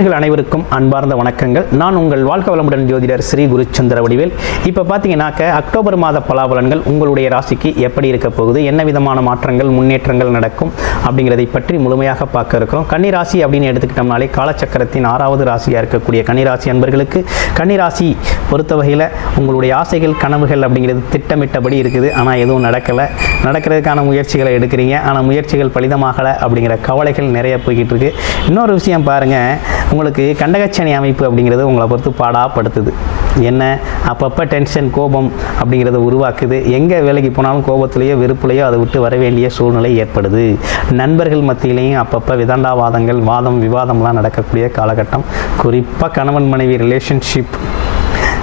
நேர்கள் அனைவருக்கும் அன்பார்ந்த வணக்கங்கள். நான் உங்கள் வாழ்க்கை வளமுடன் ஜோதிடர் ஸ்ரீ குருச்சந்திர வடிவேல். இப்போ பார்த்தீங்கன்னாக்க அக்டோபர் மாத பலாபலன்கள் உங்களுடைய ராசிக்கு எப்படி இருக்க போகுது என்ன விதமான மாற்றங்கள் முன்னேற்றங்கள் நடக்கும் அப்படிங்கிறதை பற்றி முழுமையாக பார்க்க இருக்கிறோம். கன்னிராசி அப்படின்னு எடுத்துக்கிட்டோம்னாலே காலச்சக்கரத்தின் ஆறாவது ராசியாக இருக்கக்கூடிய கன்னிராசி அன்பர்களுக்கு கன்னிராசி பொறுத்த வகையில் உங்களுடைய ஆசைகள் கனவுகள் அப்படிங்கிறது திட்டமிட்டபடி இருக்குது. ஆனால் எதுவும் நடக்கலை. நடக்கிறதுக்கான முயற்சிகளை எடுக்கிறீங்க. ஆனால் முயற்சிகள் பலிதமாகலை அப்படிங்கிற கவலைகள் நிறைய போய்கிட்டு இருக்கு. இன்னொரு விஷயம் பாருங்கள் உங்களுக்கு கண்டகச்சனி அமைப்பு அப்படிங்கிறது உங்களை பொறுத்து பாடாப்படுத்துது. என்ன? அப்பப்போ டென்ஷன் கோபம் அப்படிங்கிறத உருவாக்குது. எங்கே வேலைக்கு போனாலும் கோபத்திலேயோ வெறுப்புலையோ அதை விட்டு வர வேண்டிய சூழ்நிலை ஏற்படுது. நண்பர்கள் மத்தியிலையும் அப்பப்போ விதண்டாவாதங்கள் வாதம் விவாதம்லாம் நடக்கக்கூடிய காலகட்டம். குறிப்பாக கணவன் மனைவி ரிலேஷன்ஷிப்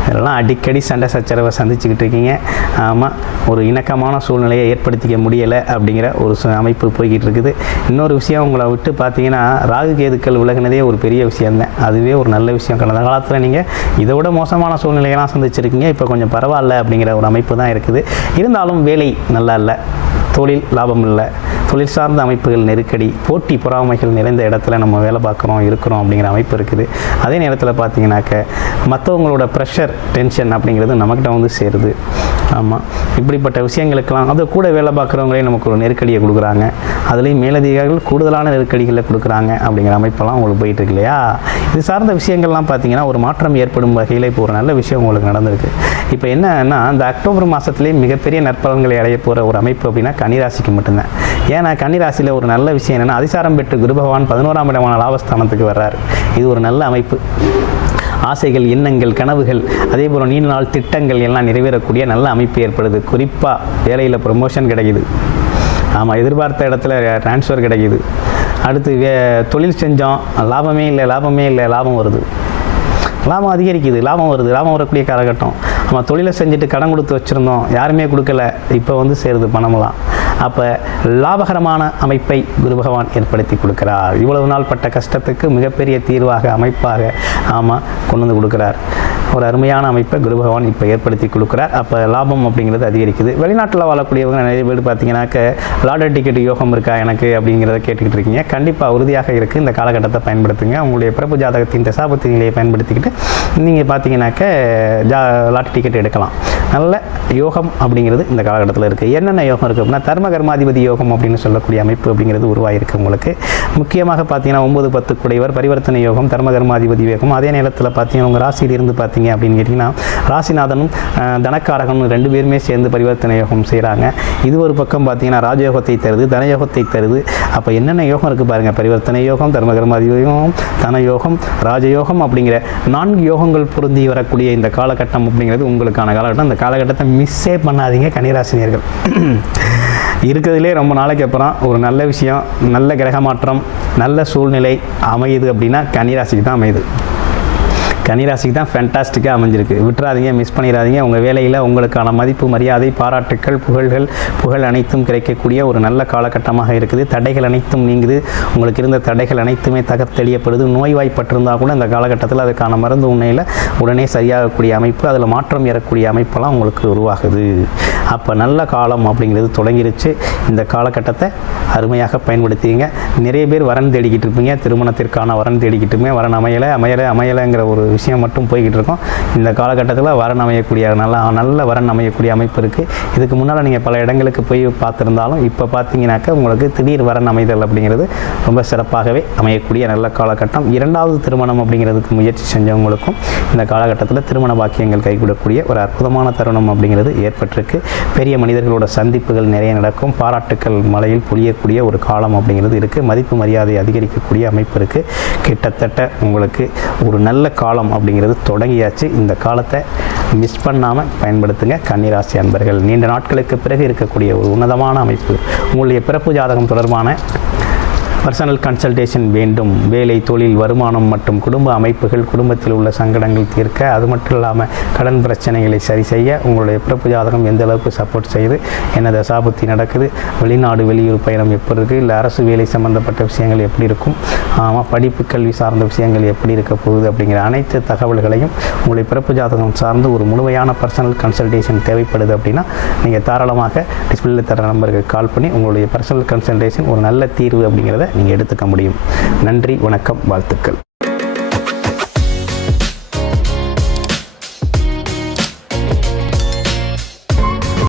இதெல்லாம் அடிக்கடி சண்டை சச்சரவை சந்திச்சுக்கிட்டு இருக்கீங்க. ஆமாம் ஒரு இணக்கமான சூழ்நிலையை ஏற்படுத்திக்க முடியலை அப்படிங்கிற ஒரு சு- அமைப்பு போய்கிட்டு இருக்குது. இன்னொரு விஷயம் உங்களை விட்டு பார்த்தீங்கன்னா ராகு கேதுக்கள் விலகினதே ஒரு பெரிய விஷயம்தான் அதுவே ஒரு நல்ல விஷயம். கடந்த காலத்தில் நீங்கள் இதை விட மோசமான சூழ்நிலையெல்லாம் சந்திச்சிருக்கீங்க. இப்போ கொஞ்சம் பரவாயில்ல அப்படிங்கிற ஒரு அமைப்பு தான் இருக்குது. இருந்தாலும் வேலை நல்லா இல்லை. தொழில் லாபம் இல்லை. தொழில் சார்ந்த அமைப்புகள் நெருக்கடி போட்டி பொறாமைகள் நிறைந்த இடத்துல நம்ம வேலை பார்க்குறோம் இருக்கிறோம் அப்படிங்கிற அமைப்பு இருக்குது. அதே நேரத்தில் பார்த்தீங்கன்னாக்க மற்றவங்களோட ப்ரெஷர் டென்ஷன் அப்படிங்கிறது நம்மக்கிட்ட வந்து சேருது. ஆமாம் இப்படிப்பட்ட விஷயங்களுக்கெல்லாம் அது கூட வேலை பார்க்குறவங்களே நமக்கு ஒரு நெருக்கடியை கொடுக்குறாங்க. அதுலேயும் மேலதிகாரிகள் கூடுதலான நெருக்கடிகளை கொடுக்குறாங்க அப்படிங்கிற அமைப்பெல்லாம் உங்களுக்கு போயிட்டு இருக்கு இல்லையா? இது சார்ந்த விஷயங்கள்லாம் பார்த்தீங்கன்னா ஒரு மாற்றம் ஏற்படும் வகையில் இப்போ ஒரு நல்ல விஷயம் உங்களுக்கு நடந்திருக்கு. இப்போ என்னன்னா இந்த அக்டோபர் மாதத்துலேயே மிகப்பெரிய நற்பலன்களை அடைய போகிற ஒரு அமைப்பு அப்படின்னா கனிராசிக்கு மட்டும்தான். ஏன்னா கன்னிராசியில் ஒரு நல்ல விஷயம் என்னென்னா அதிசாரம் பெற்று குரு பகவான் பதினோராம் இடமான லாபஸ்தானத்துக்கு வர்றாரு. இது ஒரு நல்ல அமைப்பு. ஆசைகள் எண்ணங்கள் கனவுகள் அதே போல் நீண்ட நாள் திட்டங்கள் எல்லாம் நிறைவேறக்கூடிய நல்ல அமைப்பு ஏற்படுது. குறிப்பாக வேலையில் ப்ரொமோஷன் கிடைக்குது. ஆமாம் எதிர்பார்த்த இடத்துல ட்ரான்ஸ்ஃபர் கிடைக்குது. அடுத்து வே தொழில் செஞ்சோம். லாபமே இல்லை லாபமே இல்லை லாபம் வருது. லாபம் அதிகரிக்குது லாபம் வருது லாபம் வரக்கூடிய காலகட்டம். நம்ம தொழிலை செஞ்சுட்டு கடன் கொடுத்து வச்சுருந்தோம். யாருமே கொடுக்கல. இப்போ வந்து சேருது பணமெல்லாம். அப்போ லாபகரமான அமைப்பை குரு பகவான் ஏற்படுத்தி கொடுக்கிறார். இவ்வளவு நாள் பட்ட கஷ்டத்துக்கு மிகப்பெரிய தீர்வாக அமைப்பாக ஆமாம் கொண்டு வந்து கொடுக்குறார். ஒரு அருமையான அமைப்பை குரு பகவான் இப்போ ஏற்படுத்தி கொடுக்குறார். அப்போ லாபம் அப்படிங்கிறது அதிகரிக்குது. வெளிநாட்டில் வாழக்கூடியவங்க நிறைய பேர் பார்த்தீங்கன்னாக்க லாட்டரி டிக்கெட் யோகம் இருக்கா எனக்கு அப்படிங்கிறத கேட்டுக்கிட்டு இருக்கீங்க. கண்டிப்பாக உறுதியாக இருக்குது இந்த காலகட்டத்தை பயன்படுத்துங்க. உங்களுடைய பிறப்பு ஜாதகத்தின் தசாபத்தி நிலையை பயன்படுத்திக்கிட்டு நீங்கள் பார்த்தீங்கன்னாக்க ஜா லாட்டரி டிக்கெட் எடுக்கலாம். நல்ல யோகம் அப்படிங்கிறது இந்த காலகட்டத்தில் இருக்குது என்னென்ன யோகம் இருக்குது அப்படின்னா தர்ம கர்மாதிபதி யோகம் அப்படின்னு சொல்லக்கூடிய அமைப்பு அப்படிங்கிறது உருவாகிருக்கு உங்களுக்கு. முக்கியமாக பார்த்தீங்கன்னா ஒம்பது பத்து குடைவர் பரிவர்த்தனை யோகம் தர்ம கர்மாதிபதி யோகம். அதே நேரத்தில் பார்த்தீங்கன்னா உங்கள் ராசியில் இருந்து செய்கிறீங்க அப்படின்னு கேட்டிங்கன்னா ராசிநாதனும் தனக்காரகனும் ரெண்டு பேருமே சேர்ந்து பரிவர்த்தனை யோகம் செய்கிறாங்க இது ஒரு பக்கம் பார்த்தீங்கன்னா ராஜயோகத்தை தருது தனயோகத்தை தருது. அப்போ என்னென்ன யோகம் இருக்குது பாருங்கள் பரிவர்த்தனை யோகம் தர்மகர்மாதி யோகம் தனயோகம் ராஜயோகம் அப்படிங்கிற நான்கு யோகங்கள் பொருந்தி வரக்கூடிய இந்த காலகட்டம் அப்படிங்கிறது உங்களுக்கான காலகட்டம். அந்த காலகட்டத்தை மிஸ்ஸே பண்ணாதீங்க கனிராசினியர்கள் இருக்கிறதுலே ரொம்ப நாளைக்கு அப்புறம் ஒரு நல்ல விஷயம் நல்ல கிரக மாற்றம் நல்ல சூழ்நிலை அமையுது அப்படின்னா கன்னிராசிக்கு தான் அமையுது. கன்னிராசிக்கு தான் ஃபேண்டாஸ்டிக்காக அமைஞ்சிருக்கு. விட்டுறாதீங்க மிஸ் பண்ணிடாதீங்க. உங்கள் வேலையில் உங்களுக்கான மதிப்பு மரியாதை பாராட்டுக்கள் புகழ்கள் புகழ் அனைத்தும் கிடைக்கக்கூடிய ஒரு நல்ல காலகட்டமாக இருக்குது. தடைகள் அனைத்தும் நீங்குது. உங்களுக்கு இருந்த தடைகள் அனைத்துமே தகர்த்தெளியப்படுது நோய்வாய்ப்பட்டிருந்தால் கூட இந்த காலகட்டத்தில் அதுக்கான மருந்து உண்மையில் உடனே சரியாகக்கூடிய அமைப்பு அதில் மாற்றம் ஏறக்கூடிய அமைப்பெல்லாம் உங்களுக்கு உருவாகுது. அப்போ நல்ல காலம் அப்படிங்கிறது தொடங்கிருச்சு. இந்த காலகட்டத்தை அருமையாக பயன்படுத்திங்க. நிறைய பேர் வரன் தேடிக்கிட்டு இருப்பீங்க. திருமணத்திற்கான வரன் தேடிக்கிட்டுமே வரன் அமையலை அமையலை அமையலைங்கிற ஒரு விஷயம் மட்டும் போய்கிட்டு இருக்கோம். இந்த காலகட்டத்தில் வரன் அமையக்கூடிய நல்ல நல்ல வரன் அமையக்கூடிய அமைப்பு இருக்குது இதுக்கு முன்னால் நீங்கள் பல இடங்களுக்கு போய் பார்த்துருந்தாலும் இப்போ பார்த்தீங்கன்னாக்கா உங்களுக்கு திடீர் வரன் அமைதல் அப்படிங்கிறது ரொம்ப சிறப்பாகவே அமையக்கூடிய நல்ல காலகட்டம். இரண்டாவது திருமணம் அப்படிங்கிறதுக்கு முயற்சி செஞ்சவங்களுக்கும் இந்த காலகட்டத்தில் திருமண பாக்கியங்கள் கைகூடக்கூடிய ஒரு அற்புதமான தருணம் அப்படிங்கிறது ஏற்பட்டிருக்கு. பெரிய மனிதர்களோட சந்திப்புகள் நிறைய நடக்கும். பாராட்டுக்கள் மலையில் பொழியக்கூடிய ஒரு காலம் அப்படிங்கிறது இருக்குது மதிப்பு மரியாதை அதிகரிக்கக்கூடிய அமைப்பு இருக்குது கிட்டத்தட்ட உங்களுக்கு ஒரு நல்ல காலம் அப்படிங்கிறது தொடங்கியாச்சு. இந்த காலத்தை மிஸ் பண்ணாமல் பயன்படுத்துங்க. கன்னிராசி அன்பர்கள் நீண்ட நாட்களுக்கு பிறகு இருக்கக்கூடிய ஒரு உன்னதமான அமைப்பு. உங்களுடைய பிறப்பு ஜாதகம் தொடர்பான பர்சனல் கன்சல்டேஷன் வேண்டும். வேலை தொழில் வருமானம் மற்றும் குடும்ப அமைப்புகள் குடும்பத்தில் உள்ள சங்கடங்கள் தீர்க்க அது மட்டும் இல்லாமல் கடன் பிரச்சனைகளை சரி செய்ய உங்களுடைய பிறப்பு ஜாதகம் எந்த அளவுக்கு சப்போர்ட் செய்யுது என்ன தசாபுத்தி நடக்குது வெளிநாடு வெளியூர் பயணம் எப்படி இருக்குது இல்லை அரசு வேலை சம்பந்தப்பட்ட விஷயங்கள் எப்படி இருக்கும் ஆமாம் படிப்பு கல்வி சார்ந்த விஷயங்கள் எப்படி இருக்க போகுது அப்படிங்கிற அனைத்து தகவல்களையும் உங்களுடைய பிறப்பு ஜாதகம் சார்ந்து ஒரு முழுமையான பர்சனல் கன்சல்டேஷன் தேவைப்படுது அப்படின்னா நீங்கள் தாராளமாக டிஸ்பிளில் தர நம்பருக்கு கால் பண்ணி உங்களுடைய பர்சனல் கன்சல்டேஷன் ஒரு நல்ல தீர்வு அப்படிங்கிறத நீங்கள் எடுத்துக்க முடியும். நன்றி வணக்கம் வாழ்த்துக்கள்.